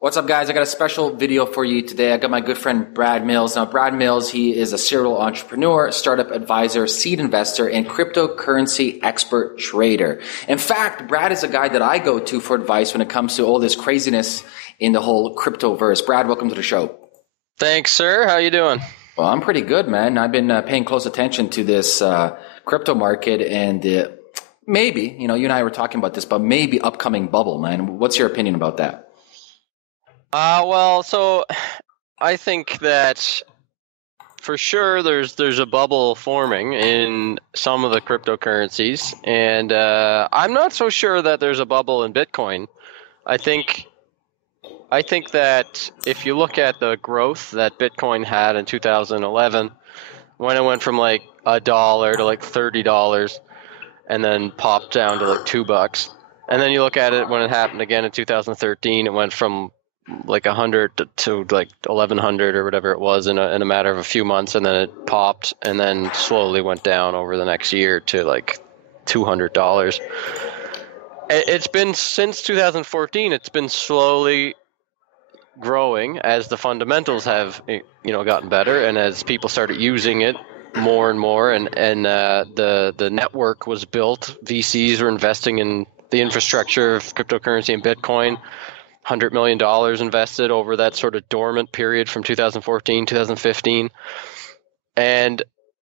What's up, guys? I got a special video for you today. I got my good friend Brad Mills. Now, Brad Mills, he is a serial entrepreneur, startup advisor, seed investor, and cryptocurrency expert trader. In fact, Brad is a guy that I go to for advice when it comes to all this craziness in the whole cryptoverse. Brad, welcome to the show. Thanks, sir. How you doing? Well, I'm pretty good, man. I've been paying close attention to this crypto market and maybe, you and I were talking about this, but maybe upcoming bubble, man. What's your opinion about that? So I think that for sure there's a bubble forming in some of the cryptocurrencies, and I'm not so sure that there's a bubble in Bitcoin. I think that if you look at the growth that Bitcoin had in 2011, when it went from like $1 to like $30, and then popped down to like $2, and then you look at it when it happened again in 2013, it went from like 100 to like 1100 or whatever it was in a matter of a few months, and then it popped and then slowly went down over the next year to like $200. It's been since 2014, it's been slowly growing as the fundamentals have gotten better, and as people started using it more and more, and the network was built. VCs were investing in the infrastructure of cryptocurrency and Bitcoin. $100 million invested over that sort of dormant period from 2014, 2015. And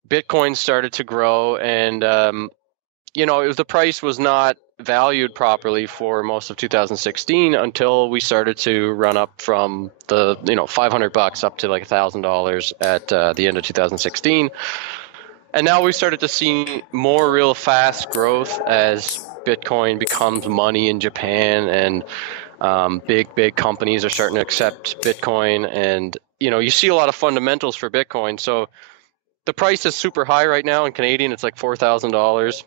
Bitcoin started to grow, and the price was not valued properly for most of 2016 until we started to run up from the $500 up to like $1,000 at the end of 2016. And now we started to see more real fast growth as Bitcoin becomes money in Japan, and big companies are starting to accept Bitcoin, and you see a lot of fundamentals for Bitcoin. So the price is super high right now in Canadian. It's like $4,000,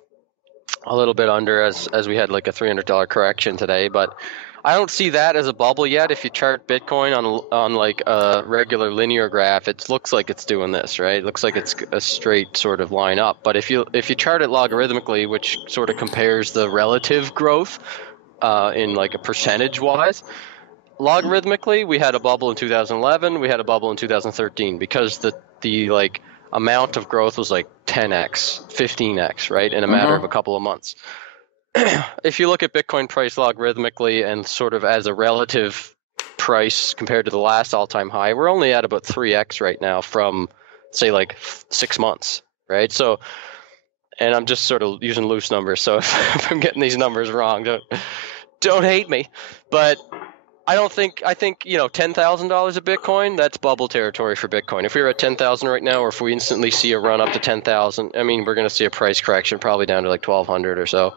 a little bit under, as we had like a $300 correction today. But I don't see that as a bubble yet. If you chart Bitcoin on like a regular linear graph, it looks like it's doing this, right? It looks like it's a straight sort of line up. But if you chart it logarithmically, which sort of compares the relative growth in like a percentage wise, logarithmically, we had a bubble in 2011, we had a bubble in 2013, because the like amount of growth was like 10x, 15x, right, in a matter of a couple of months. If you look at Bitcoin price logarithmically and sort of as a relative price compared to the last all-time high, we're only at about 3x right now from, say, like 6 months, right? So, and I'm just sort of using loose numbers, so if I'm getting these numbers wrong, don't hate me. But I think $10,000 of Bitcoin, that's bubble territory for Bitcoin. If we were at 10,000 right now, or if we instantly see a run up to 10,000, I mean, we're going to see a price correction probably down to like 1,200 or so.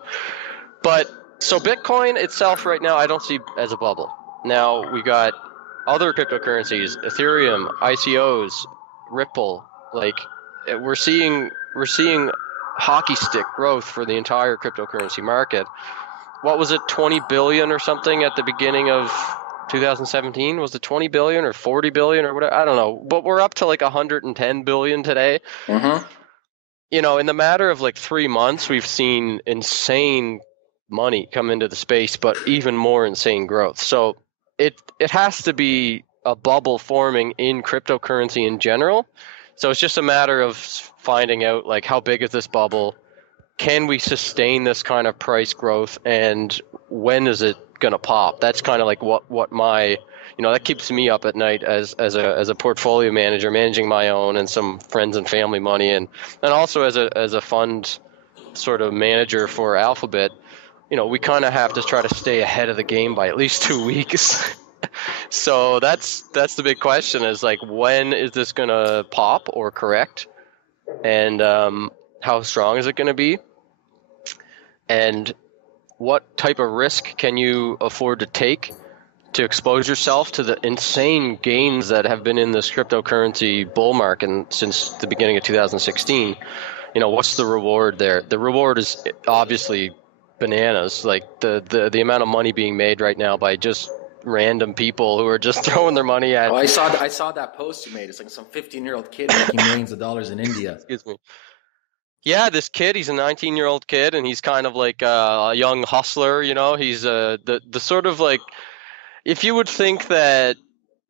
But so Bitcoin itself right now, I don't see as a bubble. Now we got other cryptocurrencies, Ethereum, ICOs, Ripple. Like we're seeing hockey stick growth for the entire cryptocurrency market. What was it, 20 billion or something at the beginning of 2017? Was it 20 billion or 40 billion or whatever? I don't know. But we're up to like 110 billion today. Mm-hmm. In the matter of like 3 months, we've seen insane money come into the space, but even more insane growth. So it has to be a bubble forming in cryptocurrency in general. So it's just a matter of finding out like how big is this bubble? Can we sustain this kind of price growth, and when is it going to pop? That's kind of like what my, that keeps me up at night as a portfolio manager, managing my own and some friends and family money, and also as a fund sort of manager for Alphabet. We kind of have to try to stay ahead of the game by at least 2 weeks. So that's the big question, is like, when is this going to pop or correct? And how strong is it going to be? And what type of risk can you afford to take to expose yourself to the insane gains that have been in this cryptocurrency bull market since the beginning of 2016? What's the reward there? The reward is obviously bananas. Like the amount of money being made right now by just random people who are just throwing their money at. Oh, I saw that post you made. It's like some 15-year-old kid making millions of dollars in India. Excuse me. Yeah, this kid, he's a 19-year-old kid, and he's kind of like a young hustler, He's the sort of like, if you would think that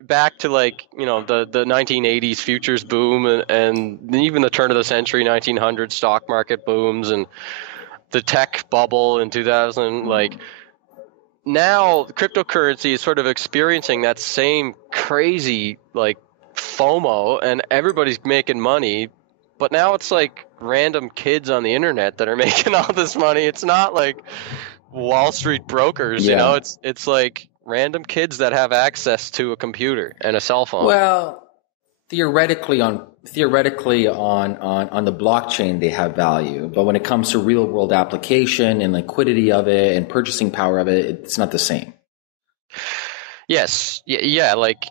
back to like, the 1980s futures boom and even the turn of the century 1900 stock market booms and the tech bubble in 2000, like now cryptocurrency is sort of experiencing that same crazy like FOMO and everybody's making money, but now it's like random kids on the internet that are making all this money. It's not like Wall Street brokers, it's like random kids that have access to a computer and a cell phone. Well, theoretically on the blockchain they have value, but when it comes to real world application and liquidity of it and purchasing power of it, it's not the same. Yes. Yeah, like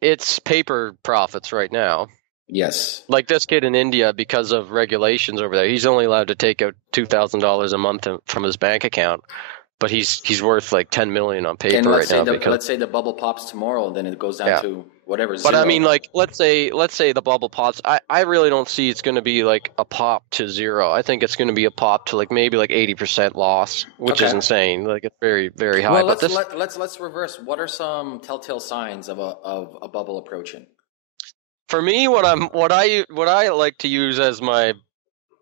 it's paper profits right now. Yes. Like this kid in India, because of regulations over there, he's only allowed to take out $2,000 a month from his bank account, but he's worth like $10 million on paper right now. Let's say the bubble pops tomorrow, and then it goes down to whatever. But I mean, like let's say the bubble pops. I really don't see it's going to be like a pop to zero. I think it's going to be a pop to like maybe like 80% loss, which is insane. Like it's very, very high. Well, let's reverse. What are some telltale signs of a bubble approaching? For me, what I like to use as my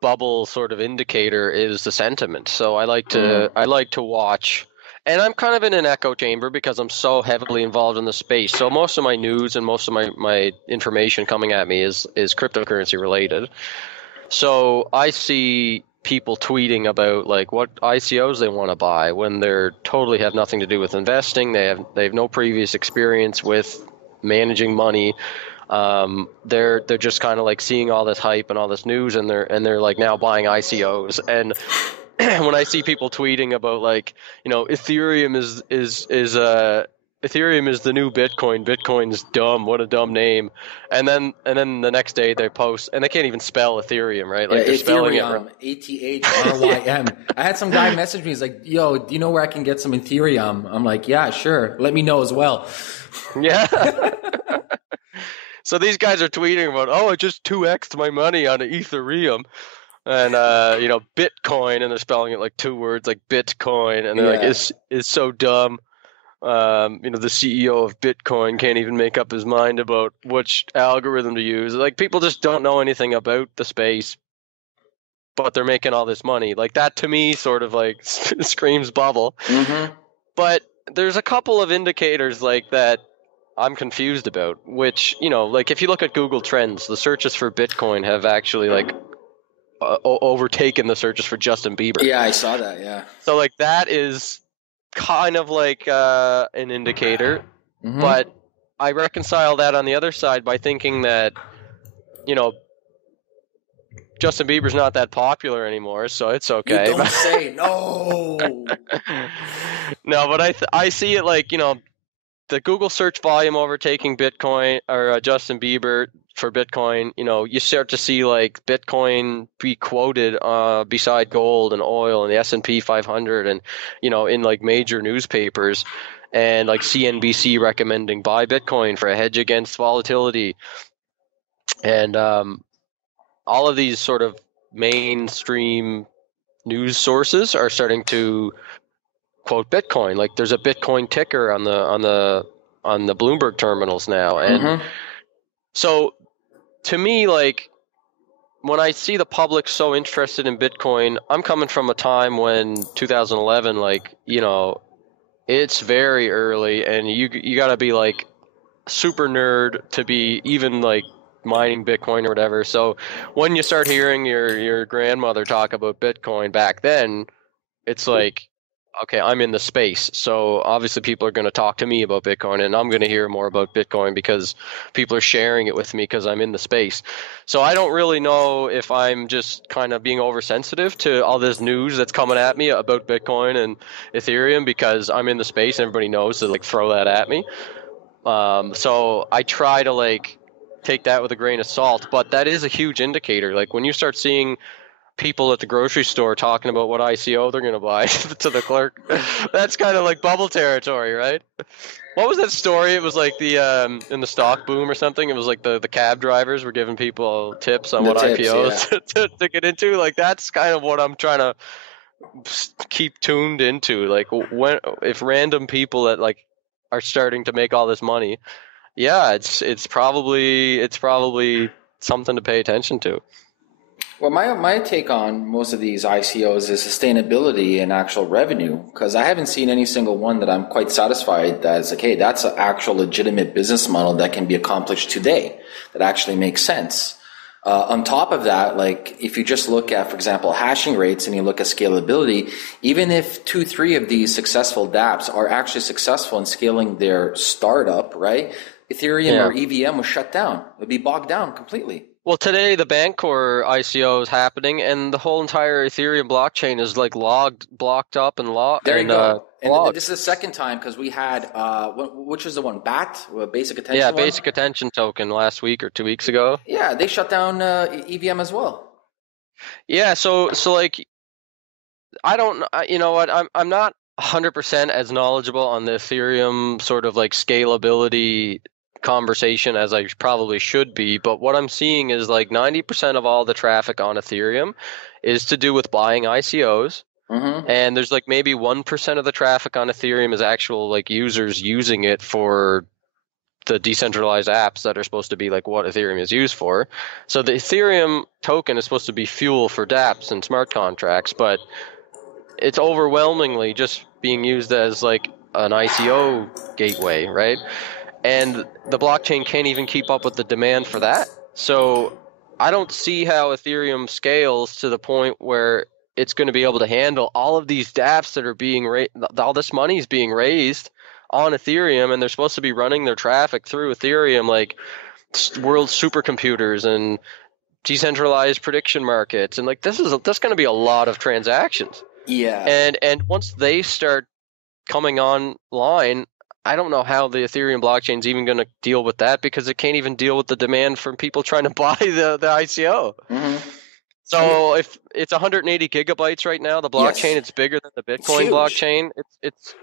bubble sort of indicator is the sentiment. So I like to watch, and I'm kind of in an echo chamber because I'm so heavily involved in the space. So most of my news and most of my information coming at me is cryptocurrency related. So I see people tweeting about like what ICOs they want to buy when they're totally have nothing to do with investing. They have no previous experience with managing money. They're just kind of like seeing all this hype and all this news, and they're like now buying ICOs. And when I see people tweeting about like, Ethereum is the new Bitcoin. Bitcoin's dumb. What a dumb name. And then the next day they post, and they can't even spell Ethereum, right? Like they're spelling it Ethrym. I had some guy message me. He's like, "Yo, do you know where I can get some Ethereum?" I'm like, "Yeah, sure. Let me know as well." Yeah. So these guys are tweeting about, I just 2x'd my money on Ethereum and, Bitcoin, and they're spelling it like two words, like Bitcoin. And they're like, it's so dumb. The CEO of Bitcoin can't even make up his mind about which algorithm to use. Like people just don't know anything about the space, but they're making all this money. Like that to me sort of like screams bubble. Mm-hmm. But there's a couple of indicators like that I'm confused about, which, like if you look at Google Trends, the searches for Bitcoin have actually like overtaken the searches for Justin Bieber. Yeah, I saw that, yeah. So like that is kind of like an indicator, but I reconcile that on the other side by thinking that, Justin Bieber's not that popular anymore, so it's okay. You don't say no. No, but I see it like, the Google search volume overtaking Bitcoin or Justin Bieber for Bitcoin, you start to see like Bitcoin be quoted beside gold and oil and the S&P 500 and, in like major newspapers, and like CNBC recommending buy Bitcoin for a hedge against volatility. And all of these sort of mainstream news sources are starting to quote Bitcoin. Like there's a Bitcoin ticker on the Bloomberg terminals now. And so to me, like when I see the public so interested in Bitcoin, I'm coming from a time when 2011, like, it's very early and you got to be like super nerd to be even like mining Bitcoin or whatever. So when you start hearing your grandmother talk about Bitcoin back then, it's like, okay, I'm in the space. So obviously people are going to talk to me about Bitcoin, and I'm going to hear more about Bitcoin because people are sharing it with me because I'm in the space. So I don't really know if I'm just kind of being oversensitive to all this news that's coming at me about Bitcoin and Ethereum because I'm in the space and everybody knows to like throw that at me. So I try to like take that with a grain of salt, but that is a huge indicator. Like when you start seeing people at the grocery store talking about what ICO they're going to buy to the clerk, that's kind of like bubble territory, right? What was that story? It was like the in the stock boom or something. It was like the cab drivers were giving people tips on IPOs to get into. Like that's kind of what I'm trying to keep tuned into. Like if random people at like are starting to make all this money. Yeah, it's probably something to pay attention to. Well, my take on most of these ICOs is sustainability and actual revenue, because I haven't seen any single one that I'm quite satisfied that is like, hey, that's an actual legitimate business model that can be accomplished today, that actually makes sense. On top of that, like if you just look at, for example, hashing rates and you look at scalability, even if 2-3 of these successful dApps are actually successful in scaling their startup, right? Ethereum or EVM was shut down. It would be bogged down completely. Well, today the Bancor ICO is happening, and the whole entire Ethereum blockchain is like blocked up and locked. There you go. And this is the second time, because we had, which is the one, BAT, basic attention. Yeah, basic attention token last week or 2 weeks ago. Yeah, they shut down EVM as well. Yeah, so like, I don't, you know what, I'm not 100% as knowledgeable on the Ethereum sort of like scalability conversation as I probably should be, but what I'm seeing is like 90% of all the traffic on Ethereum is to do with buying ICOs. Mm-hmm. And there's like maybe 1% of the traffic on Ethereum is actual like users using it for the decentralized apps that are supposed to be like what Ethereum is used for. So the Ethereum token is supposed to be fuel for dApps and smart contracts, but it's overwhelmingly just being used as like an ICO gateway, right? And the blockchain can't even keep up with the demand for that. So I don't see how Ethereum scales to the point where it's going to be able to handle all of these dApps that are being all this money is being raised on Ethereum, and they're supposed to be running their traffic through Ethereum, like world supercomputers and decentralized prediction markets, and like that's going to be a lot of transactions. Yeah. And once they start coming online, I don't know how the Ethereum blockchain is even going to deal with that, because it can't even deal with the demand from people trying to buy the ICO. Mm-hmm. So if it's 180 gigabytes right now, the blockchain, it's bigger than the Bitcoin blockchain. It's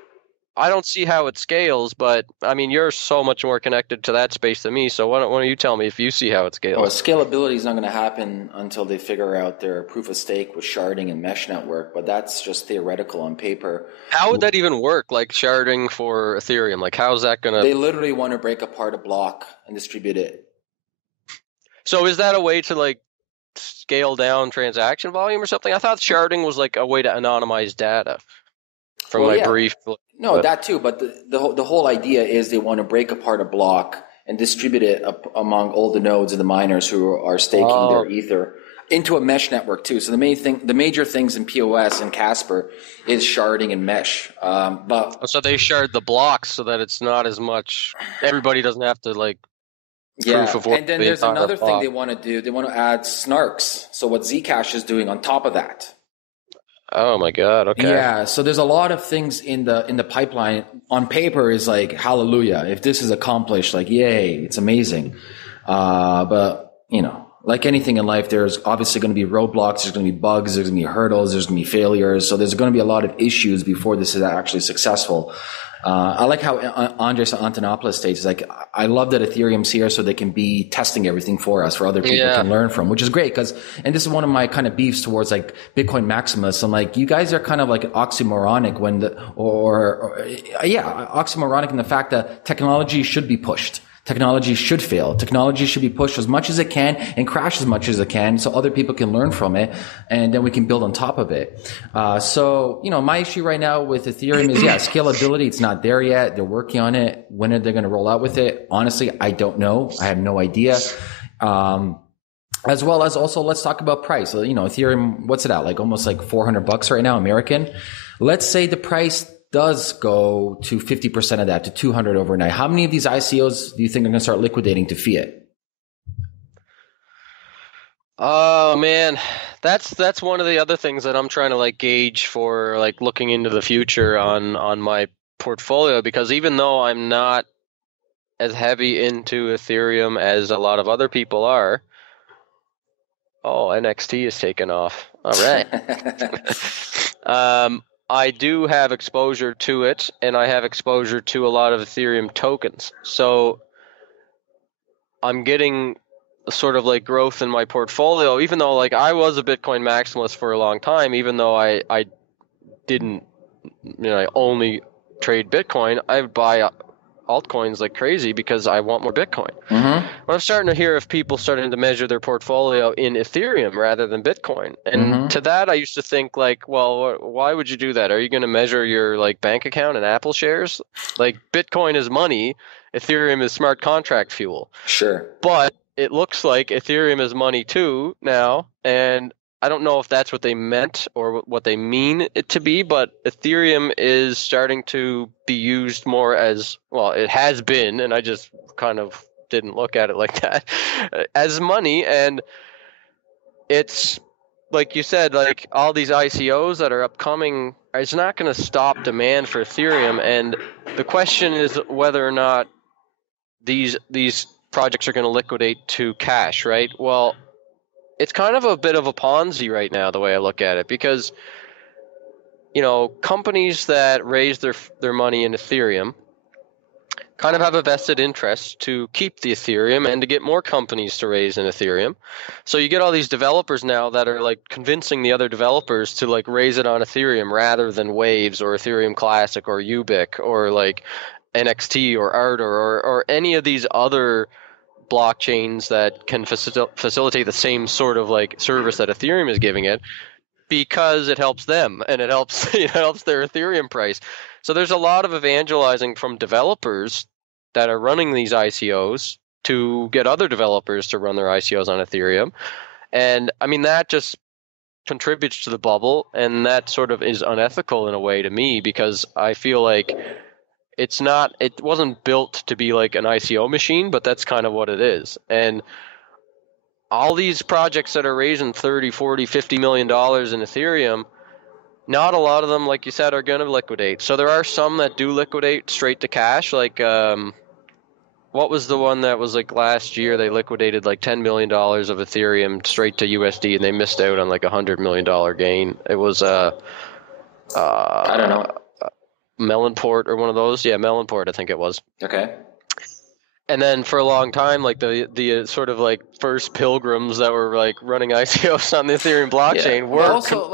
I don't see how it scales, but I mean, you're so much more connected to that space than me. So why don't you tell me if you see how it scales? Well, scalability is not going to happen until they figure out their proof of stake with sharding and mesh network, but that's just theoretical on paper. How would that even work? Like sharding for Ethereum, like how's that going to? They literally want to break apart a block and distribute it. So is that a way to like scale down transaction volume or something? I thought sharding was like a way to anonymize data. From brief. No, that too. But the whole idea is they want to break apart a block and distribute it among all the nodes and the miners who are staking their ether into a mesh network too. So the major things in POS and Casper is sharding and mesh. So they shard the blocks so that it's not as much. Everybody doesn't have to like. Proof of and then there's another thing they want to do. They want to add snarks. So what Zcash is doing on top of that. Oh my God! Okay. Yeah, so there's a lot of things in the pipeline. On paper, is like hallelujah. If this is accomplished, like yay, it's amazing. But you know, like anything in life, there's obviously going to be roadblocks. There's going to be bugs. There's going to be hurdles. There's going to be failures. So there's going to be a lot of issues before this is actually successful. I like how Andres Antonopoulos states, like, I love that Ethereum's here so they can be testing everything for us, for other people can learn from, which is great. And this is one of my kind of beefs towards like Bitcoin Maximus. I'm like, you guys are kind of like oxymoronic oxymoronic in the fact that technology should be pushed. Technology should fail. Technology should be pushed as much as it can and crash as much as it can so other people can learn from it, and then we can build on top of it. So, you know, my issue right now with Ethereum is, scalability. It's not there yet. They're working on it. When are they going to roll out with it? Honestly, I don't know. I have no idea. As well as also, let's talk about price. So, you know, Ethereum, what's it at? Like almost like $400 right now, American. Let's say the price does go to 50% of that, to 200 overnight. How many of these ICOs do you think are going to start liquidating to fiat? Oh man, that's one of the other things that I'm trying to like gauge for, like looking into the future on my portfolio, because even though I'm not as heavy into Ethereum as a lot of other people are. Oh, NXT is taken off. All right. I do have exposure to it, and I have exposure to a lot of Ethereum tokens. So I'm getting sort of like growth in my portfolio, even though like I was a Bitcoin maximalist for a long time, even though I didn't, I only trade Bitcoin. I would buy altcoins like crazy because I want more Bitcoin. Mm-hmm. But I'm starting to hear of people starting to measure their portfolio in Ethereum rather than Bitcoin. And Mm-hmm. to that, I used to think like, well, why would you do that? Are you going to measure your like bank account in Apple shares? Like Bitcoin is money, Ethereum is smart contract fuel. Sure. But it looks like Ethereum is money too now, and I don't know if that's what they meant or what they mean it to be, but Ethereum is starting to be used more as, well, it has been, and I just kind of didn't look at it like that, as money. And it's, like you said, like all these ICOs that are upcoming, it's not going to stop demand for Ethereum. And the question is whether or not these projects are going to liquidate to cash, right? Well, it's kind of a bit of a Ponzi right now, the way I look at it, because, you know, companies that raise their money in Ethereum kind of have a vested interest to keep the Ethereum and to get more companies to raise in Ethereum. So you get all these developers now that are like convincing the other developers to like raise it on Ethereum rather than Waves or Ethereum Classic or Ubiq or like NXT or Ardor or any of these other blockchains that can facilitate the same sort of like service that Ethereum is giving it, because it helps them and it helps it helps their Ethereum price. So there's a lot of evangelizing from developers that are running these ICOs to get other developers to run their ICOs on Ethereum. And I mean, that just contributes to the bubble, and that sort of is unethical in a way to me, because I feel like it wasn't built to be like an ICO machine, but that's kind of what it is. And all these projects that are raising 30, 40, 50 million dollars in Ethereum, not a lot of them, like you said, are going to liquidate. So there are some that do liquidate straight to cash. Like, what was the one that was like last year? They liquidated like $10 million of Ethereum straight to USD, and they missed out on like $100 million gain. It was I don't know. Melonport or one of those. Yeah, Melonport, I think it was. Okay. And then for a long time, like the sort of like first pilgrims that were like running ICOs on the Ethereum blockchain were also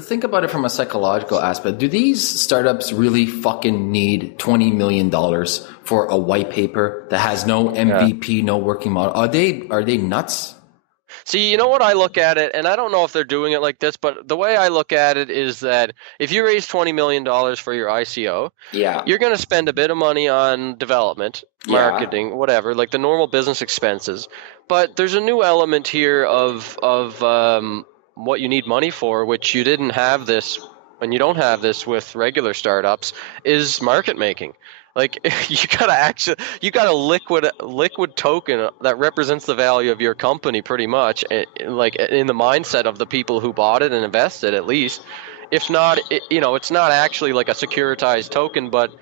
think about it from a psychological aspect. Do these startups really fucking need $20 million for a white paper that has no MVP, no working model? Are they nuts? See, you know what I look at it, and I don't know if they're doing it like this, but the way I look at it is that if you raise $20 million for your ICO, you're going to spend a bit of money on development, marketing, whatever, like the normal business expenses. But there's a new element here of what you need money for, which you didn't have this, and you don't have this with regular startups, is market making. Like you got a liquid token that represents the value of your company pretty much, like in the mindset of the people who bought it and invested, at least. If not, it's not actually like a securitized token, but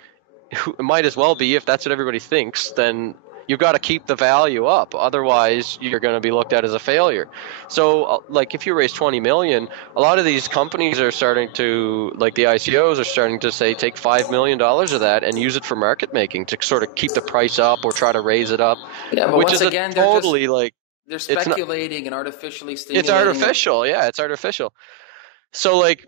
it might as well be. If that's what everybody thinks, then you've got to keep the value up. Otherwise, you're going to be looked at as a failure. So, like, if you raise 20 million, a lot of these companies are starting to, like the ICOs are starting to say, take $5 million of that and use it for market making to sort of keep the price up or try to raise it up. Yeah, but which once is again, totally like they're speculating and artificially stimulating. It's artificial. Yeah, it's artificial. So, like,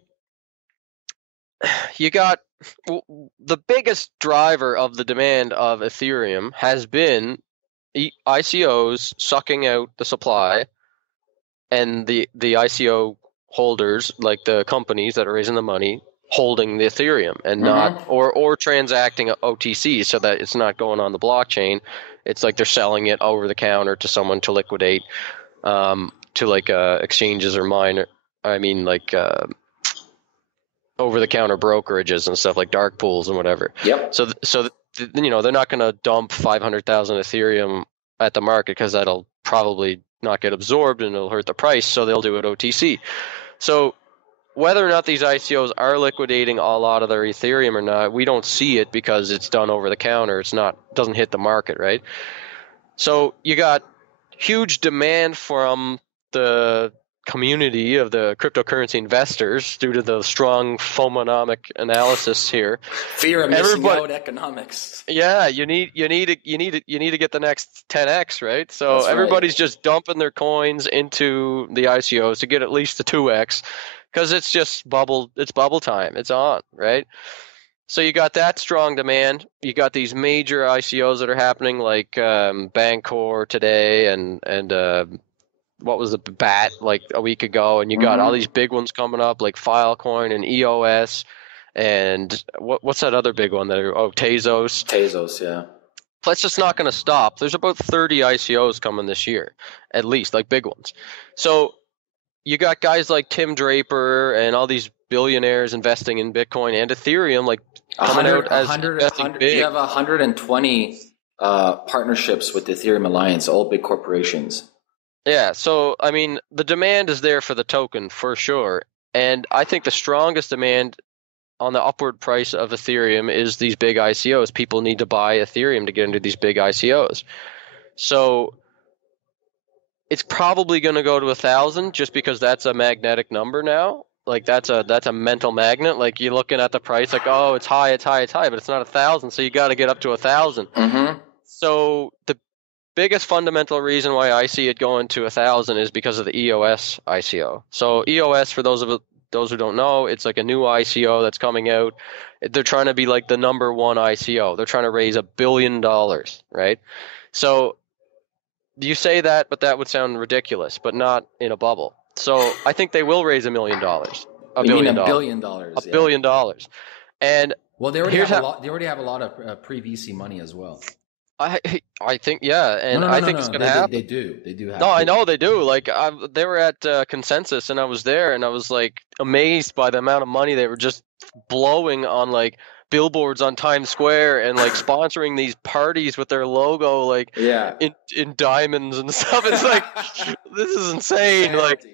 you got the biggest driver of the demand of Ethereum has been ICOs sucking out the supply, and the ICO holders, like the companies that are raising the money, holding the Ethereum and not or transacting OTC so that it's not going on the blockchain. It's like they're selling it over the counter to someone to liquidate, to like exchanges or over-the-counter brokerages and stuff like dark pools and whatever. Yep. So they're not going to dump 500,000 Ethereum at the market because that'll probably not get absorbed and it'll hurt the price. So they'll do it OTC. So whether or not these ICOs are liquidating a lot of their Ethereum or not, we don't see it because it's done over the counter. Doesn't hit the market, right? So you got huge demand from the community of the cryptocurrency investors due to the strong FOMOnomic analysis here. Fear of missing out economics. Yeah, you need to get the next 10x, right? So That's everybody's just dumping their coins into the ICOs to get at least the 2x, because it's just bubble time. It's on, right? So you got that strong demand. You got these major ICOs that are happening, like Bancor today, and what was the BAT like a week ago, and you got all these big ones coming up like Filecoin and EOS, and what's that other big one Tezos. Tezos, yeah. That's just not going to stop. There's about 30 ICOs coming this year, at least, like big ones. So you got guys like Tim Draper and all these billionaires investing in Bitcoin and Ethereum, like coming out as investing big. You have 120 partnerships with the Ethereum Alliance, all big corporations. Yeah, so I mean, the demand is there for the token for sure, and I think the strongest demand on the upward price of Ethereum is these big ICOs. People need to buy Ethereum to get into these big ICOs. So it's probably going to go to 1,000 just because that's a magnetic number now. Like that's a mental magnet. Like you're looking at the price, like, oh, it's high, but it's not 1,000. So you got to get up to 1,000. So the biggest fundamental reason why I see it going to 1,000 is because of the EOS ICO. So EOS, for those who don't know, it's like a new ICO that's coming out. They're trying to be like the number one ICO. They're trying to raise $1 billion, right? So you say that, but that would sound ridiculous, but not in a bubble. So I think they will raise $1 million. $1 billion. $1 billion. $1 billion. And well, they already have a lot of pre-VC money as well. I think, yeah, and I think it's going to happen. They do have. No, I know they do. Like they were at Consensus, and I was there, and I was like amazed by the amount of money they were just blowing on like billboards on Times Square and like sponsoring these parties with their logo, like in diamonds and stuff. It's like this is insane. Like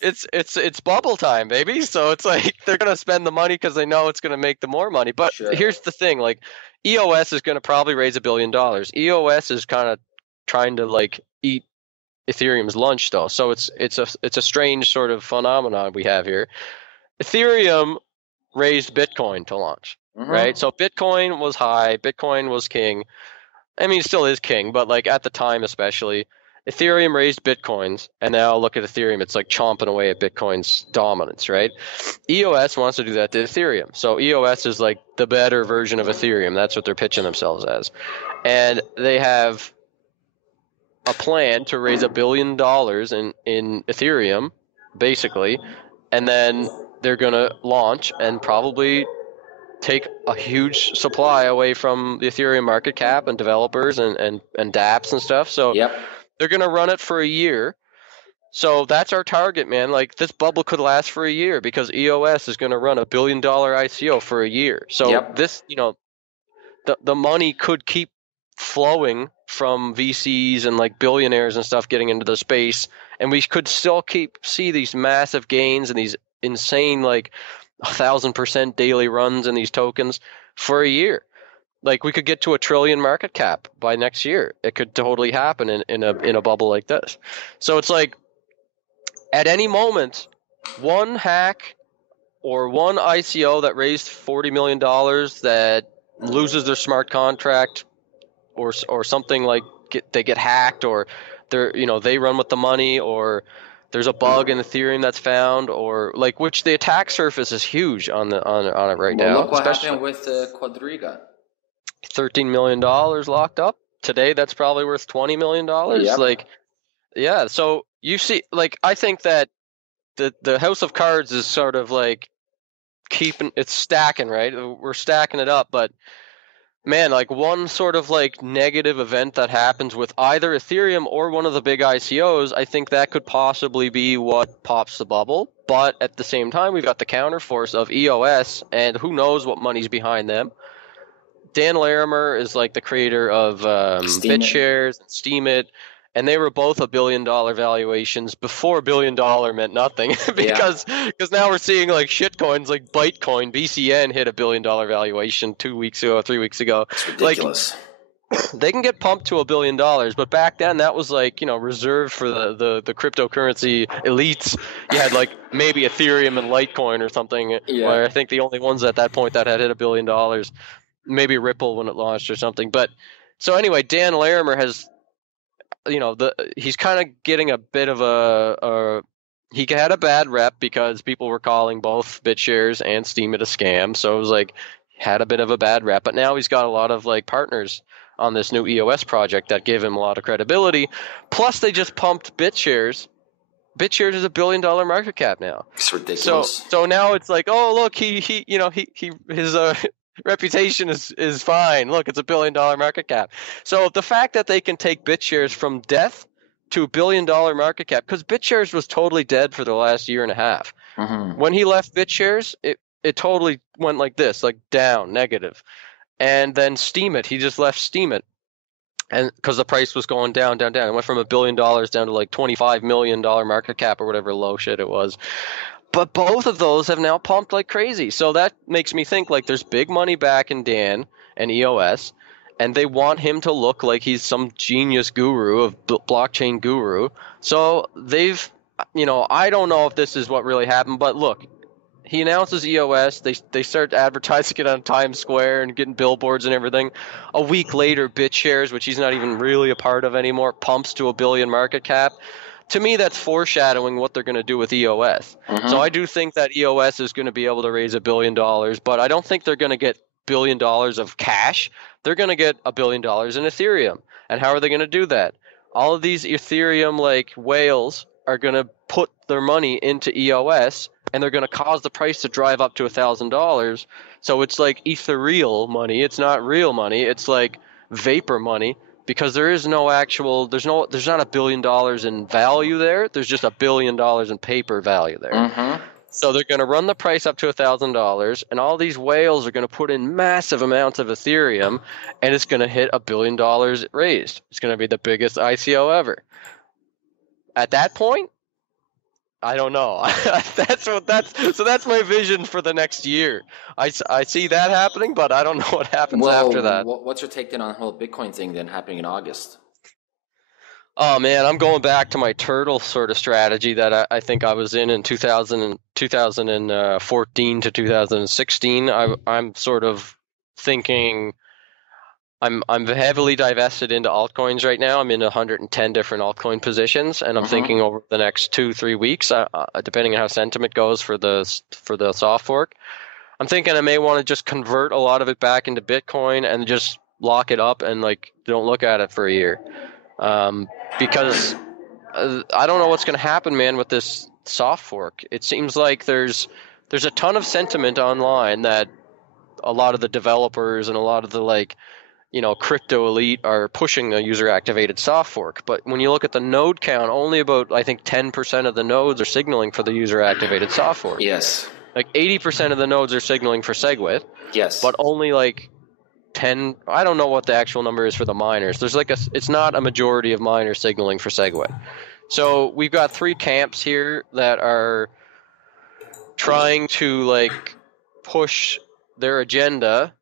it's bubble time, baby. So it's like they're going to spend the money because they know it's going to make them more money. But here's the thing, like. EOS is going to probably raise $1 billion. EOS is kind of trying to like eat Ethereum's lunch, though. So it's a strange sort of phenomenon we have here. Ethereum raised Bitcoin to launch, right? So Bitcoin was high. Bitcoin was king. I mean, it still is king, but like at the time, especially, Ethereum raised Bitcoins, and now look at Ethereum. It's like chomping away at Bitcoin's dominance, right? EOS wants to do that to Ethereum. So EOS is like the better version of Ethereum. That's what they're pitching themselves as. And they have a plan to raise $1 billion in Ethereum, basically, and then they're going to launch and probably take a huge supply away from the Ethereum market cap and developers and dApps and stuff. So they're going to run it for a year. So that's our target, man. Like this bubble could last for a year because EOS is going to run $1 billion ICO for a year. So this, the money could keep flowing from VCs and like billionaires and stuff getting into the space, and we could still see these massive gains and these insane like 1,000% daily runs in these tokens for a year. Like we could get to $1 trillion market cap by next year. It could totally happen in a bubble like this. So it's like at any moment, one hack or one ICO that raised $40 million that loses their smart contract or something like they get hacked or they run with the money or there's a bug in Ethereum that's found or like which the attack surface is huge on it right now. Look what happened with Quadriga. $13 million locked up today. That's probably worth $20 million. Like, yeah. So you see, like, I think that the House of Cards is sort of like it's stacking, right? We're stacking it up, but man, like one sort of like negative event that happens with either Ethereum or one of the big ICOs, I think that could possibly be what pops the bubble. But at the same time, we've got the counterforce of EOS, and who knows what money's behind them. Dan Larimer is like the creator of BitShares and Steemit, and they were both $1 billion valuations before $1 billion meant nothing because now we're seeing like shitcoins like Bytecoin, BCN hit $1 billion valuation 2 weeks ago, 3 weeks ago. It's ridiculous. Like, they can get pumped to $1 billion, but back then that was like reserved for the cryptocurrency elites. You had like maybe Ethereum and Litecoin or something. Where I think the only ones at that point that had hit $1 billion. Maybe Ripple when it launched or something. But so anyway, Dan Larimer has, he's kind of getting a bit of he had a bad rep because people were calling both BitShares and Steemit a scam. So it was like had a bit of a bad rep, but now he's got a lot of like partners on this new EOS project that give him a lot of credibility. Plus, they just pumped BitShares. BitShares is $1 billion market cap now. It's ridiculous. So now it's like, oh look, his reputation is fine. Look, it's $1 billion market cap. So the fact that they can take BitShares from death to $1 billion market cap, because BitShares was totally dead for the last year and a half. Mm-hmm. When he left BitShares, it totally went like this, like down, negative. And then Steemit, he just left Steemit. And because the price was going down. It went from $1 billion down to like $25 million market cap or whatever low shit it was. But both of those have now pumped like crazy. So that makes me think like there's big money back in Dan and EOS, and they want him to look like he's some genius guru of blockchain guru. So they've, I don't know if this is what really happened, but look, he announces EOS. They start advertising it on Times Square and getting billboards and everything. A week later, BitShares, which he's not even really a part of anymore, pumps to $1 billion market cap. To me, that's foreshadowing what they're going to do with EOS. Mm-hmm. So I do think that EOS is going to be able to raise $1 billion, but I don't think they're going to get $1 billion of cash. They're going to get $1 billion in Ethereum. And how are they going to do that? All of these Ethereum like whales are going to put their money into EOS, and they're going to cause the price to drive up to $1,000. So it's like ethereal money. It's not real money. It's like vapor money, because there is no actual. There's not $1 billion in value there. There's just $1 billion in paper value there. Mm-hmm. So they're going to run the price up to $1,000, and all these whales are going to put in massive amounts of Ethereum, and it's going to hit $1 billion raised. It's going to be the biggest ICO ever. At that point, I don't know. That's my vision for the next year. I see that happening, but I don't know what happens after that. What's your take then on the whole Bitcoin thing then happening in August? Oh man, I'm going back to my turtle sort of strategy that I think I was in 2014 to 2016. I'm sort of thinking I'm heavily divested into altcoins right now. I'm in 110 different altcoin positions, and I'm thinking over the next 2-3 weeks, depending on how sentiment goes for the soft fork, I'm thinking I may want to just convert a lot of it back into Bitcoin and just lock it up and like don't look at it for a year, because I don't know what's going to happen, man, with this soft fork. It seems like there's a ton of sentiment online that a lot of the developers and a lot of the crypto elite are pushing a user-activated soft fork. But when you look at the node count, only about, I think, 10% of the nodes are signaling for the user-activated soft fork. Yes. Like 80% of the nodes are signaling for SegWit. Yes. But only like 10, I don't know what the actual number is for the miners. There's it's not a majority of miners signaling for SegWit. So we've got 3 camps here that are trying to push their agenda.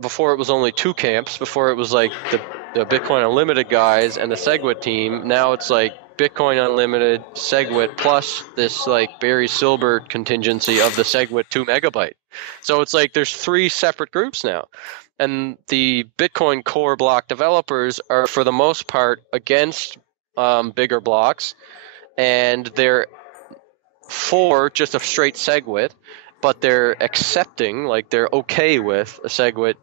Before it was only 2 camps. Before it was like the Bitcoin Unlimited guys and the SegWit team. Now it's like Bitcoin Unlimited, SegWit, plus this Barry Silbert contingency of the SegWit 2 megabyte. So it's like there's 3 separate groups now. And the Bitcoin core block developers are for the most part against bigger blocks, and they're for just a straight SegWit, but they're accepting, they're okay with a SegWit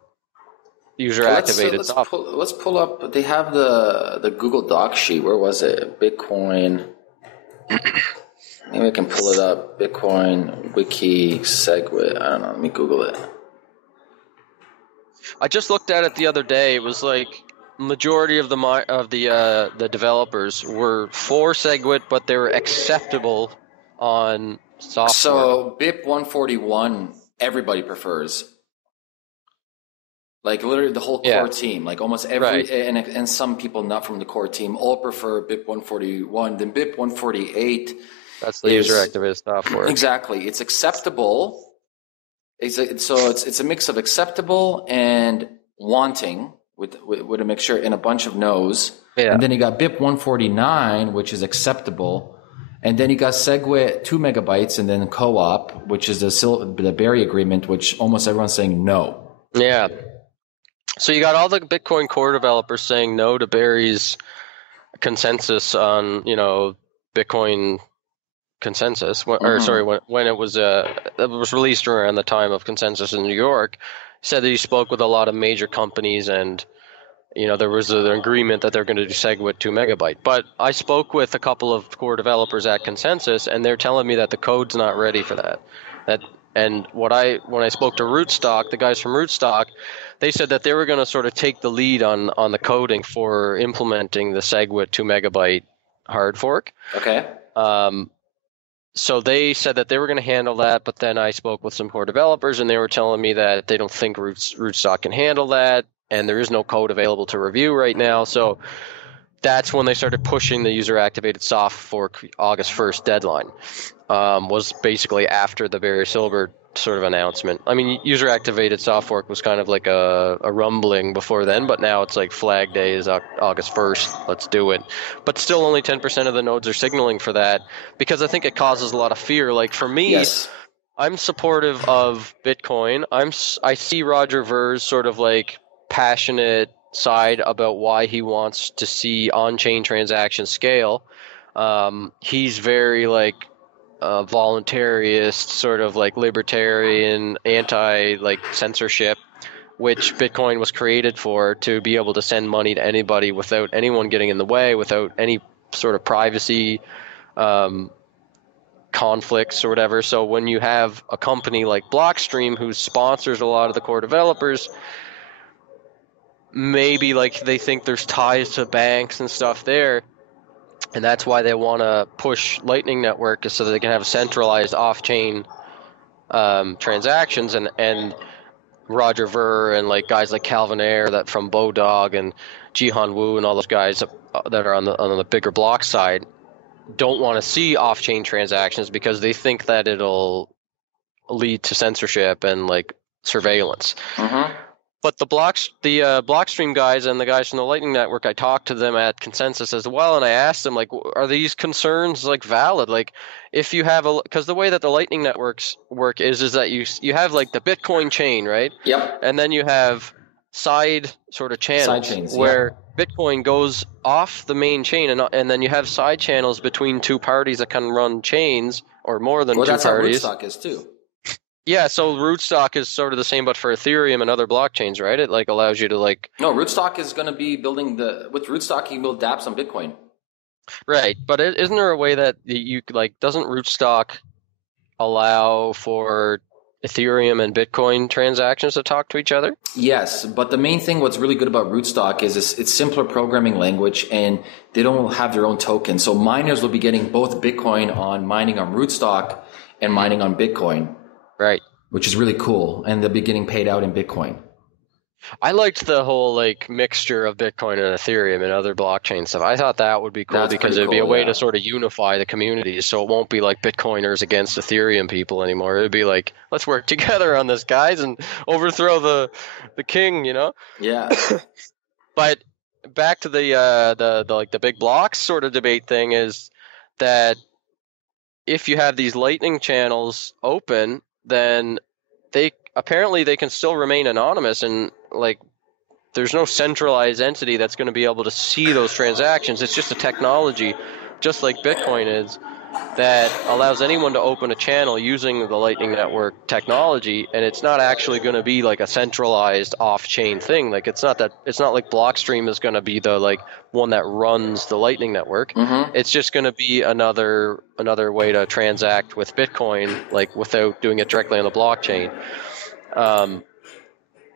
user-activated software. Let's pull up. They have the Google Doc sheet. Where was it? Bitcoin. Maybe I can pull it up. Bitcoin wiki SegWit. I don't know. Let me Google it. I just looked at it the other day. It was majority of the developers were for SegWit, but they were acceptable on software. So BIP 141, everybody prefers. Literally the whole core team, almost every, right. and some people not from the core team all prefer BIP 141. Then BIP 148. That's the user-activated software. Exactly. It's acceptable. It's a mix of acceptable and wanting with a mixture in a bunch of no's. Yeah. And then you got BIP 149, which is acceptable. And then you got SegWit 2 megabytes, and then co-op, which is the Barry agreement, which almost everyone's saying no. Yeah. So you got all the Bitcoin core developers saying no to Barry's consensus on, Bitcoin consensus. When it was released around the time of consensus in New York. said that he spoke with a lot of major companies, and there was an agreement that they're going to do SegWit 2 megabyte. But I spoke with a couple of core developers at Consensus, and they're telling me that the code's not ready for that. And when I spoke to Rootstock, the guys from Rootstock, they said that they were going to sort of take the lead on the coding for implementing the SegWit 2 megabyte hard fork. Okay. So they said that they were going to handle that, but then I spoke with some core developers, and they were telling me that they don't think Rootstock can handle that, and there is no code available to review right now. So that's when they started pushing the user-activated soft fork August 1st deadline. Was basically after the Barry Silbert sort of announcement. I mean, user-activated soft fork was kind of like a rumbling before then, but now it's like Flag Day is August 1st. Let's do it. But still only 10% of the nodes are signaling for that because I think it causes a lot of fear. Like for me, Yes. I'm supportive of Bitcoin. I see Roger Ver's sort of like passionate side about why he wants to see on-chain transactions scale. He's very like voluntarist, sort of like libertarian, anti like censorship, which Bitcoin was created for, to be able to send money to anybody without anyone getting in the way, without any sort of privacy conflicts or whatever. So when you have a company like Blockstream who sponsors a lot of the core developers, maybe like they think there's ties to banks and stuff there, and that's why they want to push Lightning Network, is so that they can have centralized off-chain transactions. And Roger Ver and like guys like Calvin Ayre that from Bodog and Jihan Wu and all those guys that are on the bigger block side don't want to see off-chain transactions because they think that it'll lead to censorship and like surveillance. Mm-hmm. But the Blockstream guys and the guys from the Lightning Network, I talked to them at Consensus as well, and I asked them, like, are these concerns like valid? Like, if you have because the way that the Lightning Networks work is that you have like the Bitcoin chain, right? Yep. And then you have side sort of channels Side chains, where Bitcoin goes off the main chain, and then you have side channels between two parties that can run chains or more than two parties. Well, that's how Rootstock is too. Yeah, so Rootstock is sort of the same, but for Ethereum and other blockchains, right? It like allows you to like. No, Rootstock is going to be building with Rootstock you can build dApps on Bitcoin. Right, but isn't there a way that you like? Doesn't Rootstock allow for Ethereum and Bitcoin transactions to talk to each other? Yes, but the main thing, what's really good about Rootstock is it's simpler programming language, and they don't have their own token. So miners will be getting both Bitcoin on mining on Rootstock and mining on Bitcoin. Right. Which is really cool, and they'll be getting paid out in Bitcoin. I liked the whole like mixture of Bitcoin and Ethereum and other blockchain stuff. I thought that would be cool because it'd be a way to sort of unify the communities, so it won't be like Bitcoiners against Ethereum people anymore. It'd be like, let's work together on this, guys, and overthrow the king, you know? Yeah. But back to the big blocks sort of debate thing is that if you have these Lightning channels open, then they can still remain anonymous, and like there's no centralized entity that's going to be able to see those transactions. It's just a technology, just like Bitcoin is, that allows anyone to open a channel using the Lightning Network technology, and it's not actually going to be like a centralized off-chain thing. Like it's not like Blockstream is going to be the like one that runs the Lightning Network. Mm-hmm. It's just going to be another way to transact with Bitcoin, like without doing it directly on the blockchain.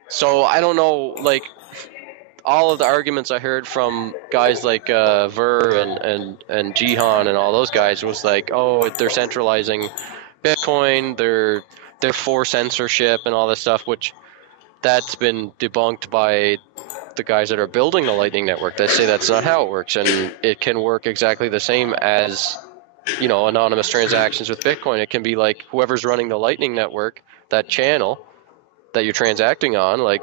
So I don't know, like all of the arguments I heard from guys like Ver and Jihan and all those guys was like, oh, they're centralizing Bitcoin, they're for censorship and all this stuff, which that's been debunked by the guys that are building the Lightning Network. They say that's not how it works, and it can work exactly the same as, you know, anonymous transactions with Bitcoin. It can be like whoever's running the Lightning Network, that channel that you're transacting on, like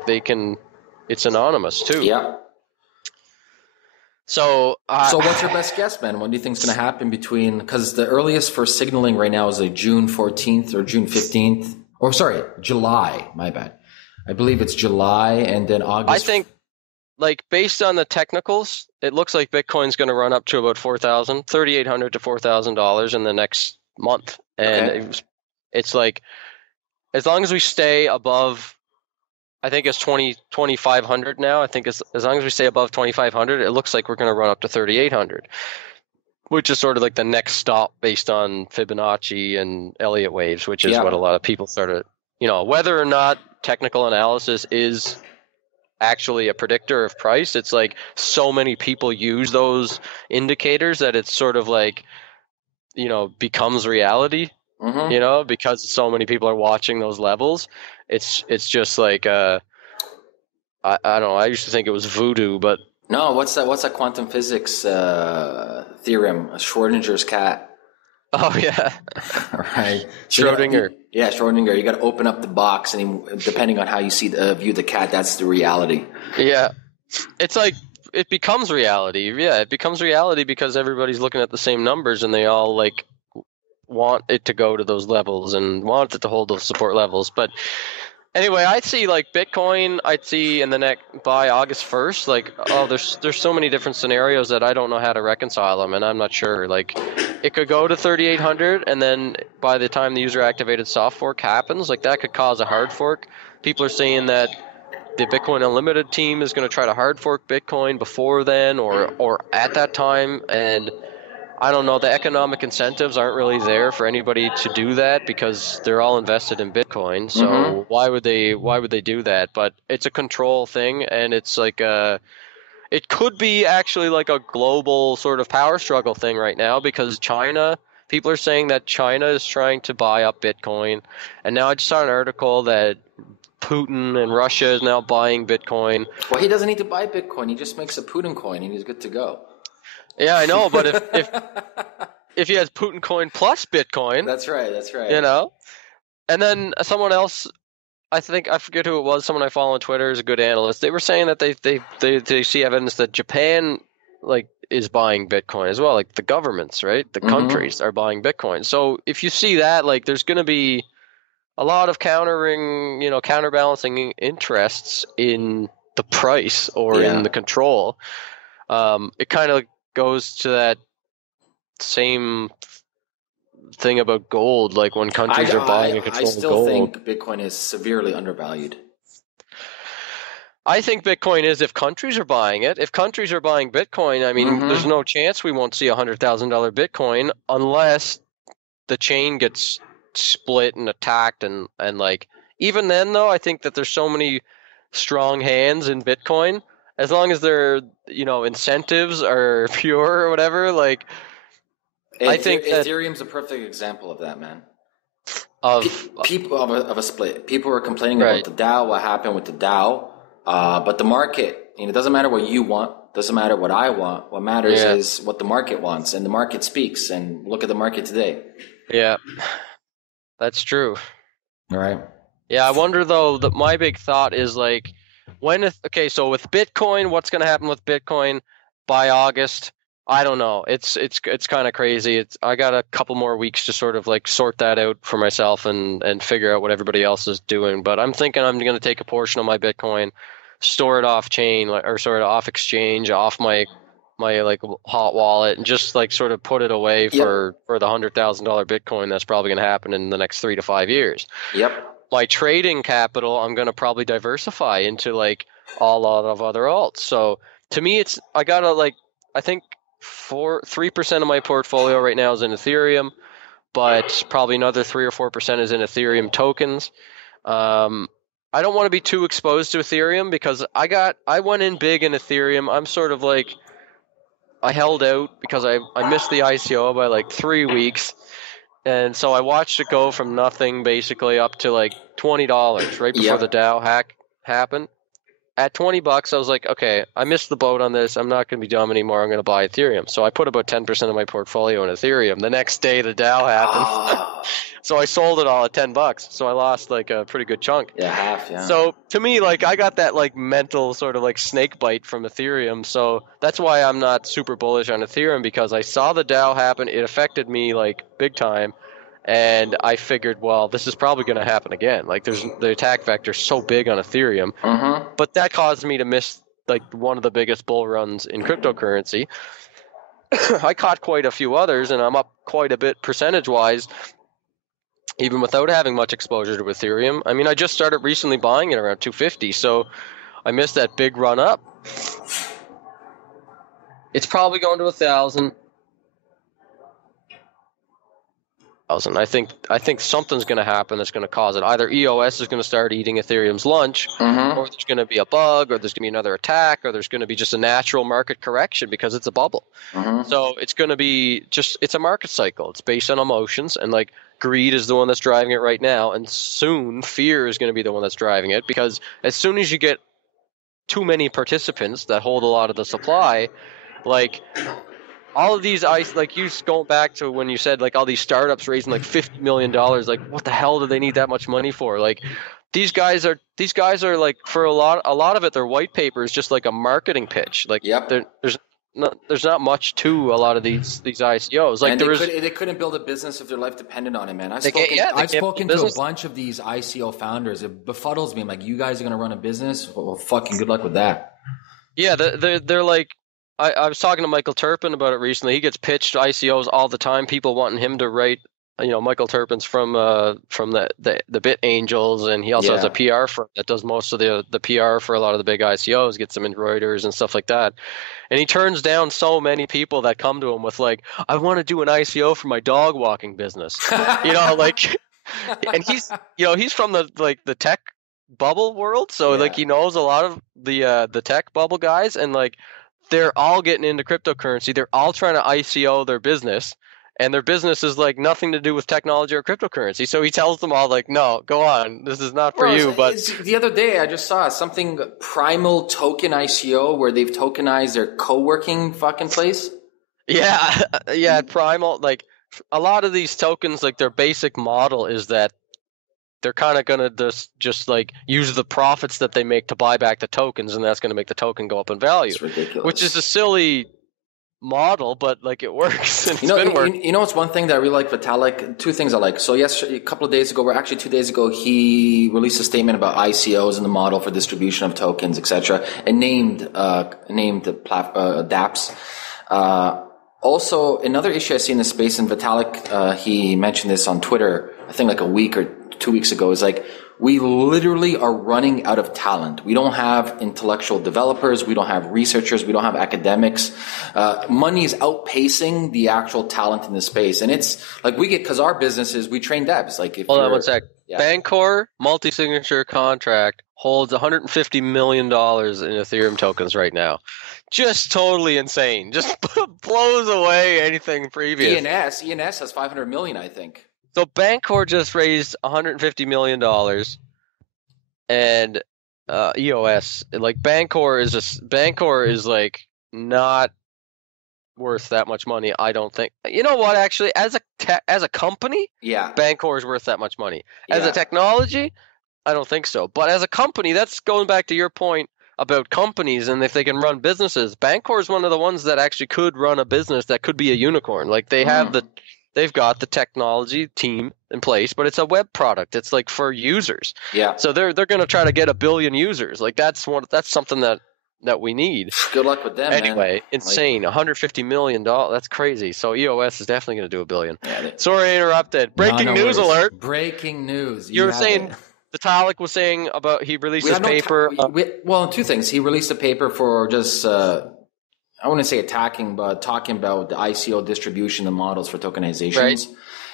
it's anonymous too. Yeah. So what's your best guess, man? What do you think is going to happen between, because the earliest for signaling right now is like June 14th or June 15th, or sorry, July, my bad. I believe it's July, and then August. I think, like, based on the technicals, it looks like Bitcoin's going to run up to about $3,800 to $4,000 in the next month. And it's like, as long as we stay above I think it's 2,500 now. I think as long as we stay above 2,500, it looks like we're going to run up to 3,800, which is sort of like the next stop based on Fibonacci and Elliott waves, which is what a lot of people started. Whether or not technical analysis is actually a predictor of price, it's like so many people use those indicators that it's sort of like, becomes reality. Because so many people are watching those levels. It's just like I don't know. I used to think it was voodoo, but no. What's that quantum physics theorem? Schrodinger's cat. Oh yeah, right. Schrodinger. Yeah, Schrodinger. You got to open up the box, and depending on how you view the cat, that's the reality. Yeah, it's like it becomes reality. Yeah, it becomes reality because everybody's looking at the same numbers, and they all like want it to go to those levels and want it to hold those support levels. But anyway, I'd see like Bitcoin, I'd see in the next by August 1st, like, oh, there's so many different scenarios that I don't know how to reconcile them, and I'm not sure. Like, it could go to 3,800, and then by the time the user activated soft fork happens, like that could cause a hard fork. People are saying that the Bitcoin Unlimited team is going to try to hard fork Bitcoin before then or at that time, and I don't know, the economic incentives aren't really there for anybody to do that because they're all invested in Bitcoin. So why would they do that? But it's a control thing, and it's like it could be actually like a global sort of power struggle thing right now because people are saying that China is trying to buy up Bitcoin. And now I just saw an article that Putin and Russia is now buying Bitcoin. Well, he doesn't need to buy Bitcoin. He just makes a Putin coin and he's good to go. Yeah, I know, but if he has Putin coin plus Bitcoin, that's right. And then someone else, I forget who it was, someone I follow on Twitter is a good analyst. They were saying that they see evidence that Japan like is buying Bitcoin as well, like the governments, right? The countries are buying Bitcoin. So if you see that, like there's going to be a lot of counterbalancing interests in the price or in the control. It kind of goes to that same thing about gold, like when countries are buying and controlling gold. I still think Bitcoin is severely undervalued. I think Bitcoin is if countries are buying it. If countries are buying Bitcoin, I mean, there's no chance we won't see $100,000 Bitcoin unless the chain gets split and attacked and like even then though, I think that there's so many strong hands in Bitcoin. As long as their, incentives are pure or whatever, like, I think that Ethereum's a perfect example of that, man. People of a split. People were complaining about the DAO, what happened with the DAO, but the market. It doesn't matter what you want, doesn't matter what I want. What matters is what the market wants, and the market speaks. And look at the market today. Yeah, that's true. All right. Yeah, I wonder though that my big thought is like. So with Bitcoin, what's going to happen with Bitcoin by August? I don't know. It's kind of crazy. I got a couple more weeks to sort of like sort that out for myself and figure out what everybody else is doing. But I'm thinking I'm going to take a portion of my Bitcoin, store it off chain or sort of off exchange, off my like hot wallet, and just like sort of put it away for the $100,000 Bitcoin that's probably going to happen in the next 3 to 5 years. Yep. My trading capital, I'm going to probably diversify into like a lot of other alts. So to me, I got to like, I think 3% of my portfolio right now is in Ethereum, but probably another 3 or 4% is in Ethereum tokens. I don't want to be too exposed to Ethereum because I went in big in Ethereum. I'm sort of like, I held out because I missed the ICO by like 3 weeks. And so I watched it go from nothing basically up to like $20 right before the DAO hack happened. At $20, I was like, okay, I missed the boat on this. I'm not going to be dumb anymore. I'm going to buy Ethereum. So I put about 10% of my portfolio in Ethereum. The next day, the DAO happened. So I sold it all at $10. So I lost like a pretty good chunk. Yeah, half, yeah. So to me, like I got that like mental sort of like snake bite from Ethereum. So that's why I'm not super bullish on Ethereum because I saw the DAO happen. It affected me like big time. And I figured, well, this is probably going to happen again. Like the attack vector is so big on Ethereum. But that caused me to miss like one of the biggest bull runs in cryptocurrency. I caught quite a few others, and I'm up quite a bit percentage-wise. even without having much exposure to Ethereum. I mean, I just started recently buying it around 250, so I missed that big run up. It's probably going to 1,000. I think something's going to happen that's going to cause it. Either EOS is going to start eating Ethereum's lunch, or there's going to be a bug, or there's going to be another attack, or there's going to be just a natural market correction because it's a bubble. So it's going to be it's a market cycle. It's based on emotions, and like greed is the one that's driving it right now, and soon fear is going to be the one that's driving it, because as soon as you get too many participants that hold a lot of the supply, like all of these like you going back to when you said like all these startups raising like $50 million, like what the hell do they need that much money for? Like these guys are like, for a lot of it, their white paper is just like a marketing pitch. Like there's not much to a lot of these ICOs. Like they couldn't build a business if their life depended on it, man. I've spoken to a bunch of these ICO founders. It befuddles me. I'm like, you guys are gonna run a business? Well, fucking good luck with that. Yeah, they're like. I was talking to Michael Turpin about it recently. He gets pitched ICOs all the time. People wanting him to write. Michael Turpin's from the Bit Angels, and he also has a PR firm that does most of the PR for a lot of the big ICOs, gets them in Reuters and stuff like that. And he turns down so many people that come to him with like, I want to do an ICO for my dog walking business. And he's from the tech bubble world, so like he knows a lot of the tech bubble guys, and like they're all getting into cryptocurrency. They're all trying to ICO their business, and their business is like nothing to do with technology or cryptocurrency. So he tells them all like, no, go on. This is not for you. But the other day I just saw something, Primal Token ICO, where they've tokenized their co-working fucking place. Yeah. Primal, like a lot of these tokens, like their basic model is that they're kind of going to just like use the profits that they make to buy back the tokens, and that's going to make the token go up in value. It's ridiculous. Which is a silly model, but like it works. And it's one thing that I really like Vitalik. Two things I like. So a couple of days ago, 2 days ago, he released a statement about ICOs and the model for distribution of tokens, etc., and named the DApps. Also, another issue I see in the space, and Vitalik, he mentioned this on Twitter, I think like a week or 2 weeks ago, is like, we literally are running out of talent. We don't have intellectual developers. We don't have researchers. We don't have academics. Money is outpacing the actual talent in the space. And it's like because our businesses, we train devs. Like hold on one sec. Yeah. Bancor multi-signature contract holds $150 million in Ethereum tokens right now. Just totally insane. Just blows away anything previous. ENS has 500 million, I think. So Bancor just raised $150 million, and EOS, like Bancor is like not worth that much money, I don't think. You know what? Actually, as a company, Bancor is worth that much money. As a technology, I don't think so. But as a company, that's going back to your point about companies and if they can run businesses. Bancor is one of the ones that actually could run a business that could be a unicorn. Like they have they've got the technology team in place, but it's a web product. It's like for users. Yeah. So they're going to try to get 1 billion users. Like that's something that we need. Good luck with them. Anyway, man. Insane. $150 million. That's crazy. So EOS is definitely going to do $1 billion. Yeah, sorry, I interrupted. Breaking news alert. Breaking news. You were saying Vitalik was saying about he released his paper. Well, two things. He released a paper for just. I wouldn't say attacking, but talking about the ICO distribution and models for tokenizations. Right.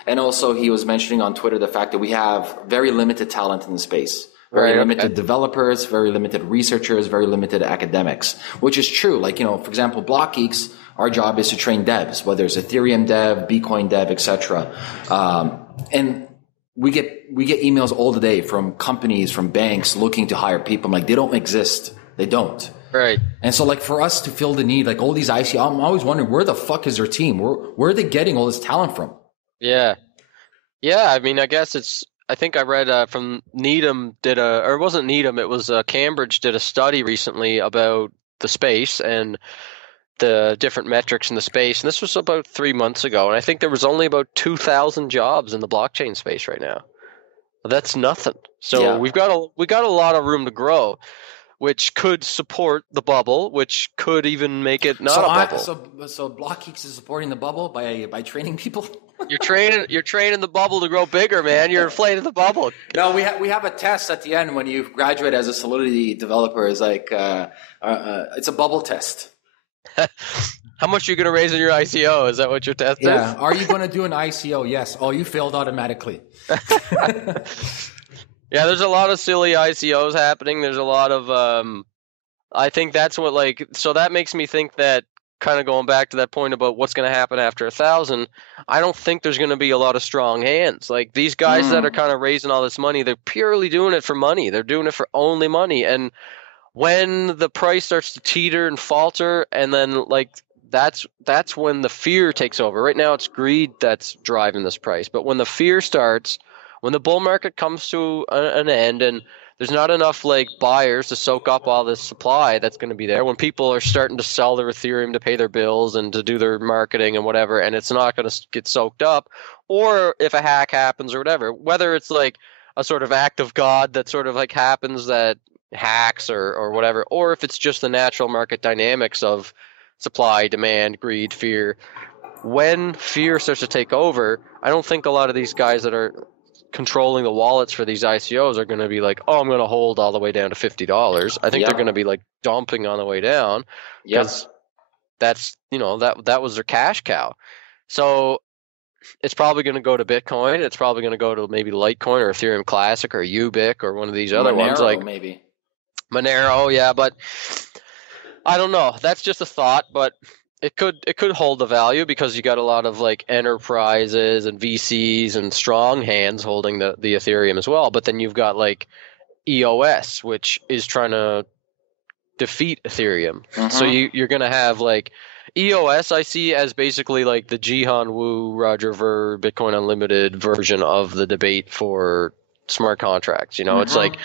And also he was mentioning on Twitter the fact that we have very limited talent in the space. Very limited developers, very limited researchers, very limited academics, which is true. Like, for example, Block Geeks, our job is to train devs, whether it's Ethereum dev, Bitcoin dev, etc. And we get emails all the day from companies, from banks looking to hire people. I'm like, they don't exist. They don't. Right. And so like for us to fill the need, like all these ICO, I'm always wondering where the fuck is their team? Where are they getting all this talent from? Yeah. Yeah. I mean, I guess I think I read from Needham or it wasn't Needham, it was Cambridge did a study recently about the space and the different metrics in the space. And this was about 3 months ago. And I think there was only about 2,000 jobs in the blockchain space right now. That's nothing. So we've got a lot of room to grow. which could support the bubble, which could even make it not So a bubble. so BlockGeeks is supporting the bubble by training people. You're training the bubble to grow bigger, man. You're inflating the bubble. No, we have a test at the end when you graduate as a Solidity developer. It's like it's a bubble test. How much are you going to raise in your ICO? Is that what your test is? Yeah. Are you going to do an ICO? Yes. Oh, you failed automatically. Yeah, there's a lot of silly ICOs happening. There's a lot of I think that's what so that makes me think that, kind of going back to that point about what's going to happen after 1,000, I don't think there's going to be a lot of strong hands. Like these guys that are kind of raising all this money, they're purely doing it for money. They're doing it for only money. And when the price starts to teeter and falter, and then that's when the fear takes over. Right now it's greed that's driving this price. But when the fear starts, when the bull market comes to an end and there's not enough buyers to soak up all this supply that's going to be there, when people are starting to sell their Ethereum to pay their bills and to do their marketing and whatever, and it's not going to get soaked up, or if a hack happens or whatever, whether it's a sort of act of God that sort of happens that hacks or whatever, or if it's just the natural market dynamics of supply, demand, greed, fear. When fear starts to take over, I don't think a lot of these guys that are controlling the wallets for these ICOs are going to be I'm going to hold all the way down to $50. I think they're going to be dumping on the way down because that's, that was their cash cow. So it's probably going to go to Bitcoin. It's probably going to go to maybe Litecoin or Ethereum Classic or Ubiq or one of these other ones maybe Monero. Yeah, but I don't know. That's just a thought, but it could hold the value because you got a lot of enterprises and VCs and strong hands holding the Ethereum as well. But then you've got EOS, which is trying to defeat Ethereum. So you're going to have EOS I see as basically the Jihan Wu, Roger Ver, Bitcoin Unlimited version of the debate for smart contracts. It's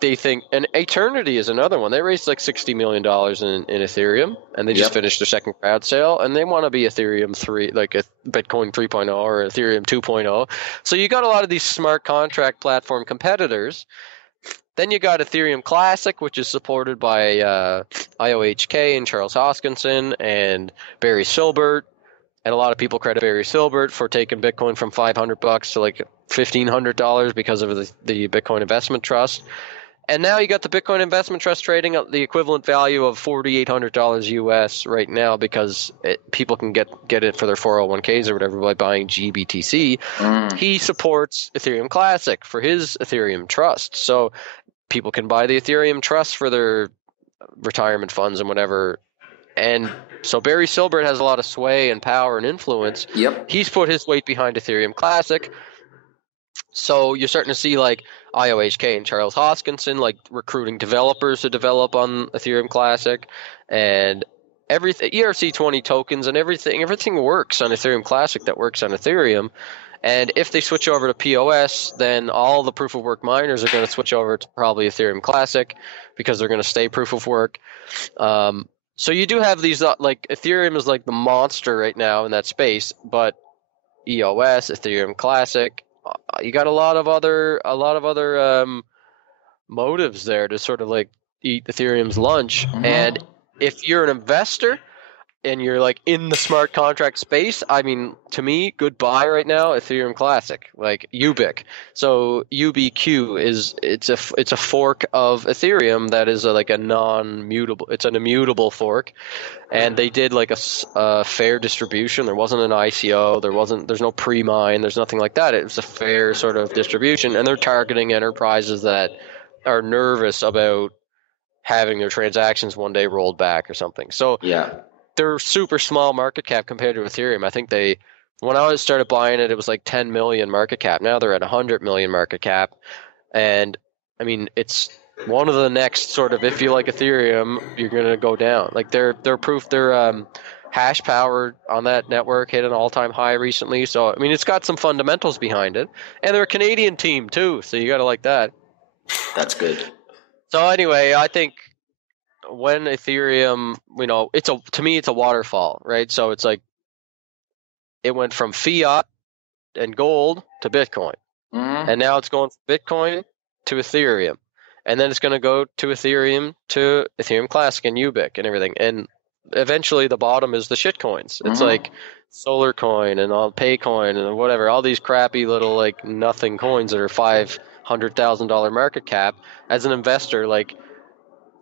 they think, and Eternity is another one. They raised $60 million in Ethereum, and they just finished their second crowd sale, and they want to be Ethereum 3, a Bitcoin 3.0 or Ethereum 2.0. So you got a lot of these smart contract platform competitors. Then you got Ethereum Classic, which is supported by IOHK and Charles Hoskinson and Barry Silbert. And a lot of people credit Barry Silbert for taking Bitcoin from $500 to $1,500 because of the Bitcoin Investment Trust. And now you got the Bitcoin Investment Trust trading at the equivalent value of $4,800 US right now because people can get it for their 401ks or whatever by buying GBTC. He supports Ethereum Classic for his Ethereum Trust. So people can buy the Ethereum Trust for their retirement funds and whatever. And so Barry Silbert has a lot of sway and power and influence. He's put his weight behind Ethereum Classic. So you're starting to see IOHK and Charles Hoskinson recruiting developers to develop on Ethereum Classic, and everything ERC20 tokens and everything works on Ethereum Classic that works on Ethereum. And if they switch over to POS, then all the proof of work miners are going to switch over to probably Ethereum Classic because they're going to stay proof of work. So you do have these Ethereum is the monster right now in that space, but EOS, Ethereum Classic, you got a lot of other motives there to sort of eat Ethereum's lunch. And if you're an investor and you're in the smart contract space, I mean, to me, good buy right now, Ethereum Classic, Ubiq. So UBQ it's a fork of Ethereum that is a non-mutable. It's an immutable fork, and they did a fair distribution. There wasn't an ICO. There's no pre-mine. There's nothing like that. It was a fair sort of distribution, and they're targeting enterprises that are nervous about having their transactions one day rolled back or something. So they're super small market cap compared to Ethereum. I think when I started buying it, it was 10 million market cap. Now they're at 100 million market cap. And I mean, it's one of the next sort of, if you like Ethereum, you're going to go down. Their hash power on that network hit an all-time high recently. So, I mean, it's got some fundamentals behind it. And they're a Canadian team too. So you got to like that. That's good. So anyway, I think when Ethereum, to me, it's a waterfall, right? So it's it went from fiat and gold to Bitcoin. And now it's going from Bitcoin to Ethereum. and then it's going to go to Ethereum Classic and Ubiq and everything. And eventually the bottom is the shit coins. It's like Solar Coin and all Paycoin and whatever, all these crappy little like nothing coins that are $500,000 market cap. As an investor, like,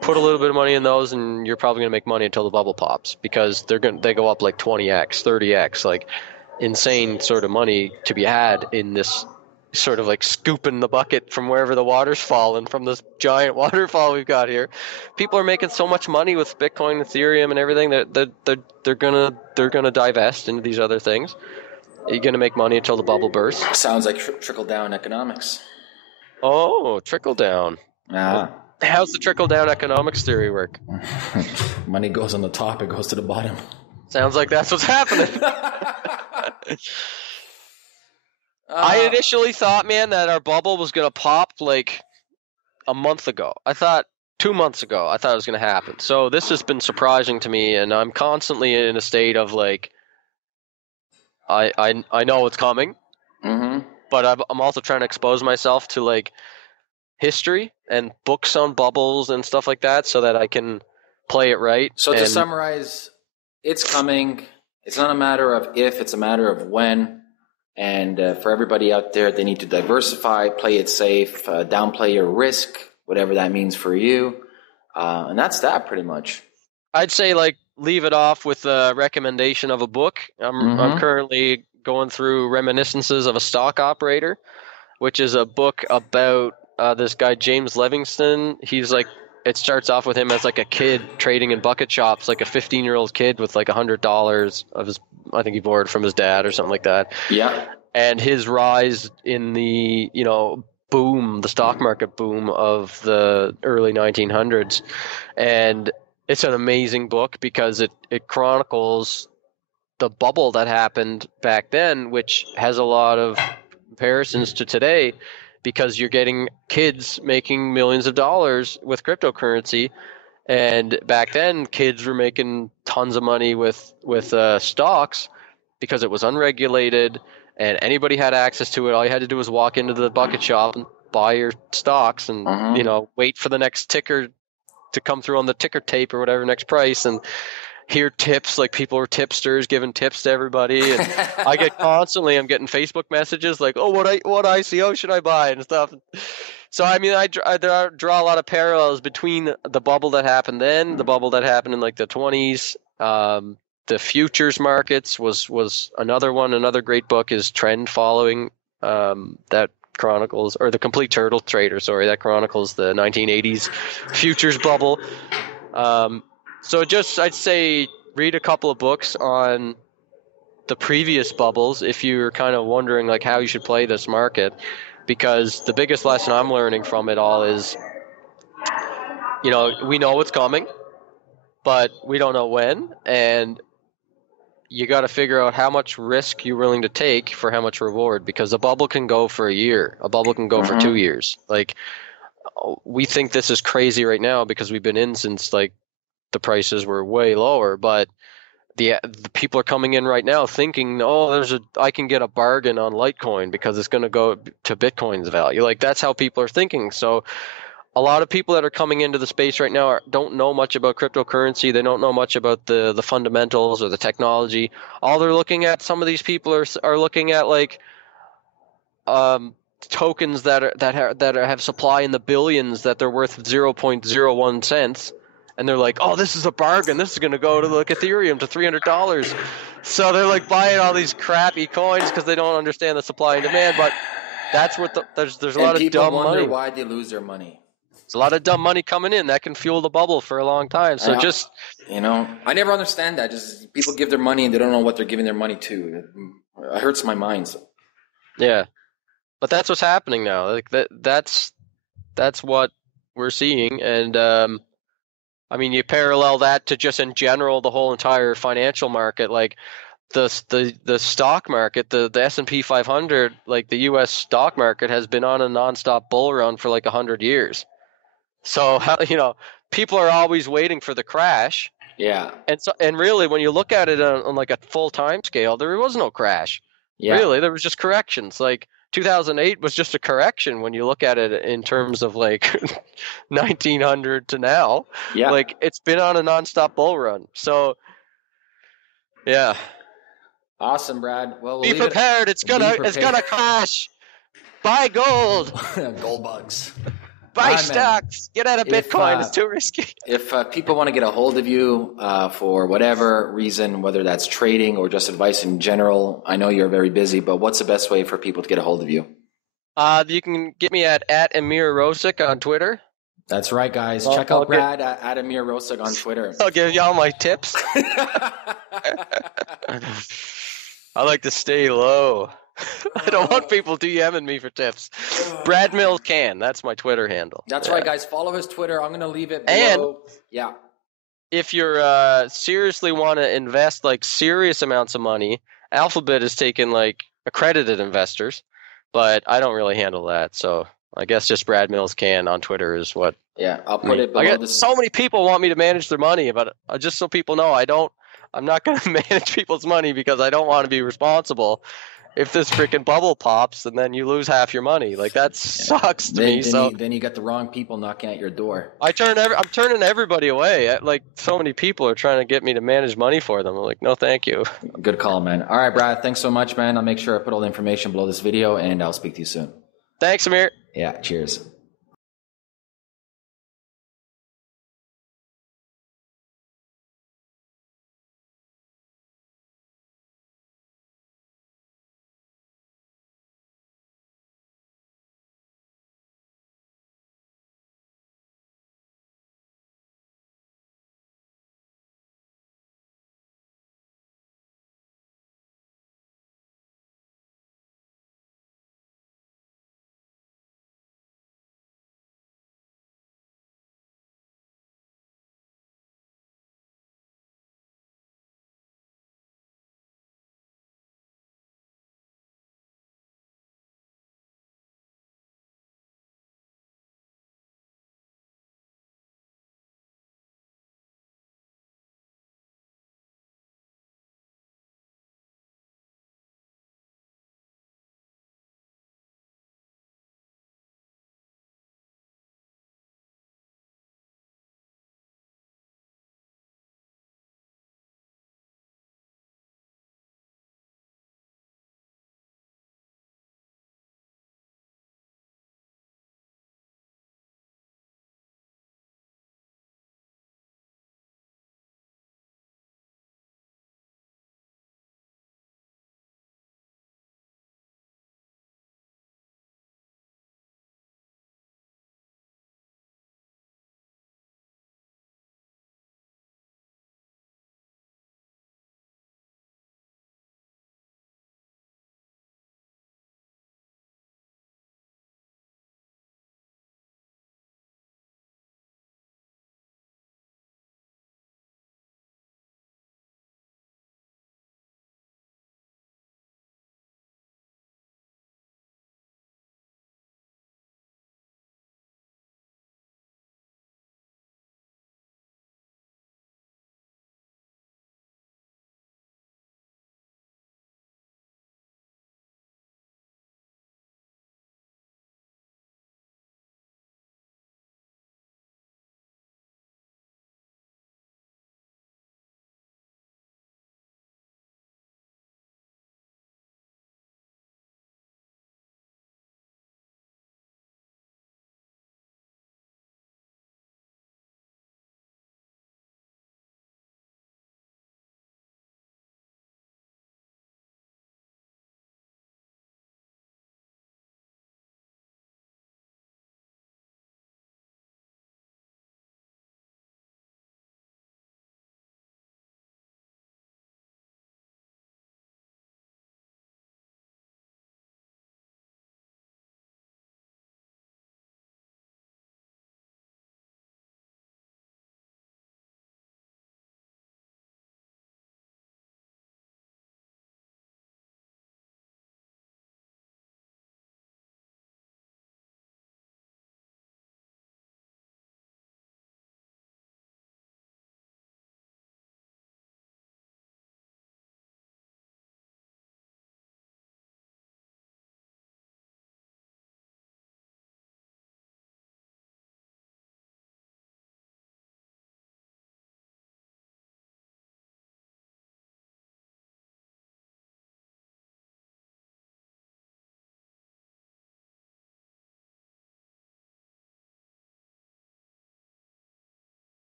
put a little bit of money in those and you're probably going to make money until the bubble pops, because they go up like 20x, 30x, like insane sort of money to be had in this sort of like scooping the bucket from wherever the water's falling from this giant waterfall we've got here. People are making so much money with Bitcoin, Ethereum, and everything that they're gonna divest into these other things. You're gonna make money until the bubble bursts. Sounds like trickle down economics. Oh, trickle down. How's the trickle down economics theory work? Money goes on the top, it goes to the bottom. Sounds like that's what's happening. I initially thought, man, that our bubble was going to pop like a month ago. I thought 2 months ago, I thought it was going to happen. So this has been surprising to me, and I'm constantly in a state of like, I know it's coming, but I'm also trying to expose myself to like history and books on bubbles and stuff like that so that I can play it right. So to summarize, it's coming. It's not a matter of if, it's a matter of when. And for everybody out there, they need to diversify, play it safe, downplay your risk, whatever that means for you. And that's that pretty much. I'd say like leave it off with a recommendation of a book. I'm currently going through Reminiscences of a Stock Operator, which is a book about this guy, James Livingston. He's like, it starts off with him as like a kid trading in bucket shops, like a 15-year-old kid with like $100 of his, I think he borrowed from his dad or something like that. Yeah. And his rise in the, boom, the stock market boom of the early 1900s. And it's an amazing book because it chronicles the bubble that happened back then, which has a lot of comparisons to today, because you're getting kids making millions of dollars with cryptocurrency. And back then, kids were making tons of money with stocks because it was unregulated and anybody had access to it. All you had to do was walk into the bucket shop and buy your stocks and, wait for the next ticker to come through on the ticker tape or whatever, next price, and hear tips, like people were tipsters giving tips to everybody. And I'm getting Facebook messages like, oh, what ICO should I buy and stuff. So, I mean, I draw a lot of parallels between the bubble that happened then, the bubble that happened in like the 20s. The futures markets was another one. Another great book is Trend Following, that chronicles, or The Complete Turtle Trader, that chronicles the 1980s futures bubble. So I'd say read a couple of books on the previous bubbles if you're kind of wondering like how you should play this market, because the biggest lesson I'm learning from it all is, we know what's coming, but we don't know when, and you got to figure out how much risk you're willing to take for how much reward, because a bubble can go for a year, a bubble can go for 2 years. Like, we think this is crazy right now because we've been in since like the prices were way lower, but the people are coming in right now thinking, I can get a bargain on Litecoin because it's going to go to Bitcoin's value. Like, that's how people are thinking. So a lot of people that are coming into the space right now don't know much about cryptocurrency. They don't know much about the fundamentals or the technology. All they're looking at, some of these people are looking at like tokens that have supply in the billions that they're worth 0.01 cents. And they're like, oh, this is a bargain. This is going to go to like Ethereum to $300. So they're like buying all these crappy coins because they don't understand the supply and demand. But that's what there's a lot of dumb money. People wonder why they lose their money. There's a lot of dumb money coming in that can fuel the bubble for a long time. So I never understand that. Just people give their money and they don't know what they're giving their money to. It hurts my mind. So. Yeah, but that's what's happening now. Like that's what we're seeing, and I mean, you parallel that to just in general the whole entire financial market, like the stock market, the S&P 500, like the U.S. stock market has been on a nonstop bull run for like 100 years. So people are always waiting for the crash. Yeah. And really, when you look at it on like a full time scale, there was no crash. Yeah. Really, there was just corrections. Like 2008 was just a correction when you look at it in terms of like 1900 to now. Yeah. Like it's been on a nonstop bull run. So yeah. Awesome, Brad. Well, Be prepared. It's gonna crash. Buy gold. Gold bugs. Buy stocks. Get out of Bitcoin. It's too risky. If people want to get a hold of you for whatever reason, whether that's trading or just advice in general, I know you're very busy, but what's the best way for people to get a hold of you? You can get me at Ameer Rosic on Twitter. That's right, guys. Check out Brad at Ameer Rosic on Twitter. I'll give y'all my tips. I like to stay low. I don't want people DMing me for tips. Brad Mills can. That's my Twitter handle. That's right, guys. Follow his Twitter. I'm going to leave it below. And if you're seriously want to invest like serious amounts of money, Alphabet is taking like accredited investors, but I don't really handle that. So I guess just Brad Mills can on Twitter is what. Yeah, I'll put it below. So many people want me to manage their money, but just so people know, I'm not going to manage people's money because I don't want to be responsible if this freaking bubble pops and then you lose half your money. Like that sucks to me. Then you got the wrong people knocking at your door. I'm turning everybody away. Like so many people are trying to get me to manage money for them. I'm like, no, thank you. Good call, man. All right, Brad. Thanks so much, man. I'll make sure I put all the information below this video and I'll speak to you soon. Thanks, Ameer. Yeah. Cheers.